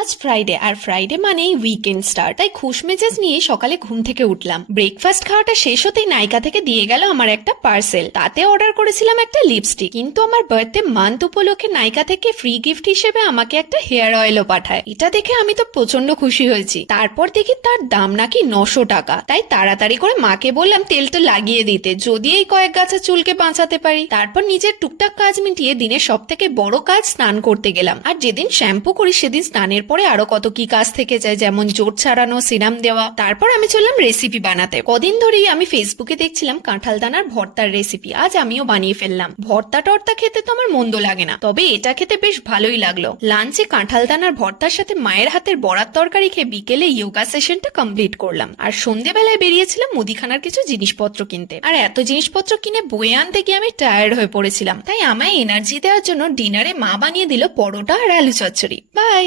আজ ফ্রাইডে, আর ফ্রাইডে মানেই weekend start. তাই খুশ মেজাজ নিয়ে সকালে ঘুম থেকে উঠলাম। ব্রেকফাস্ট খাওয়াটা শেষ হতেই নায়িকা থেকে দিয়ে গেল আমার একটা পার্সেল। তাতে অর্ডার করেছিলাম একটা লিপস্টিক, কিন্তু আমার বার্থডে মান্থ উপলক্ষে নায়িকা থেকে ফ্রি গিফট হিসেবে আমাকে একটা হেয়ার অয়েলও পাঠায়। এটা দেখে আমি তো প্রচন্ড খুশি হয়েছি। তারপর দেখি তার দাম নাকি 900 টাকা। তাই তাড়াতাড়ি করে মাকে বললাম তেলটা লাগিয়ে দিতে, যদি এই কয়েক গাছা চুলকে বাঁচাতে পারি। তারপর নিজের টুকটাক কাজ মিটিয়ে দিনের সব থেকে বড় কাজ স্নান করতে গেলাম। আর যেদিন শ্যাম্পু করি সেদিন স্নানের পরে আরো কত কি কাজ থেকে যায়, যেমন জোট ছাড়ানো, সিরাম দেওয়া। তারপর আমি চললাম রেসিপি বানাতে। কদিন ধরেই আমি ফেসবুকে দেখছিলাম কাঁঠাল দানার ভর্তার রেসিপি। আজ আমিও বানিয়ে ফেললাম। ভর্তা টর্তা খেতে তো আমার মন্দ লাগে না, তবে এটা খেতে বেশ ভালোই লাগলো। লাঞ্চে কাঁঠাল দানার ভর্তার সাথে মায়ের হাতের বড়ার তরকারি খেয়ে বিকেলে ইয়োগা সেশনটা কমপ্লিট করলাম। আর সন্ধ্যেবেলায় বেরিয়েছিলাম মুদিখানার কিছু জিনিসপত্র কিনতে। আর এত জিনিসপত্র কিনে বয়ে আনতে গিয়ে আমি টায়ার্ড হয়ে পড়েছিলাম। তাই আমায় এনার্জি দেওয়ার জন্য ডিনারে মা বানিয়ে দিল পরোটা আর আলু চচ্চড়ি। বাই।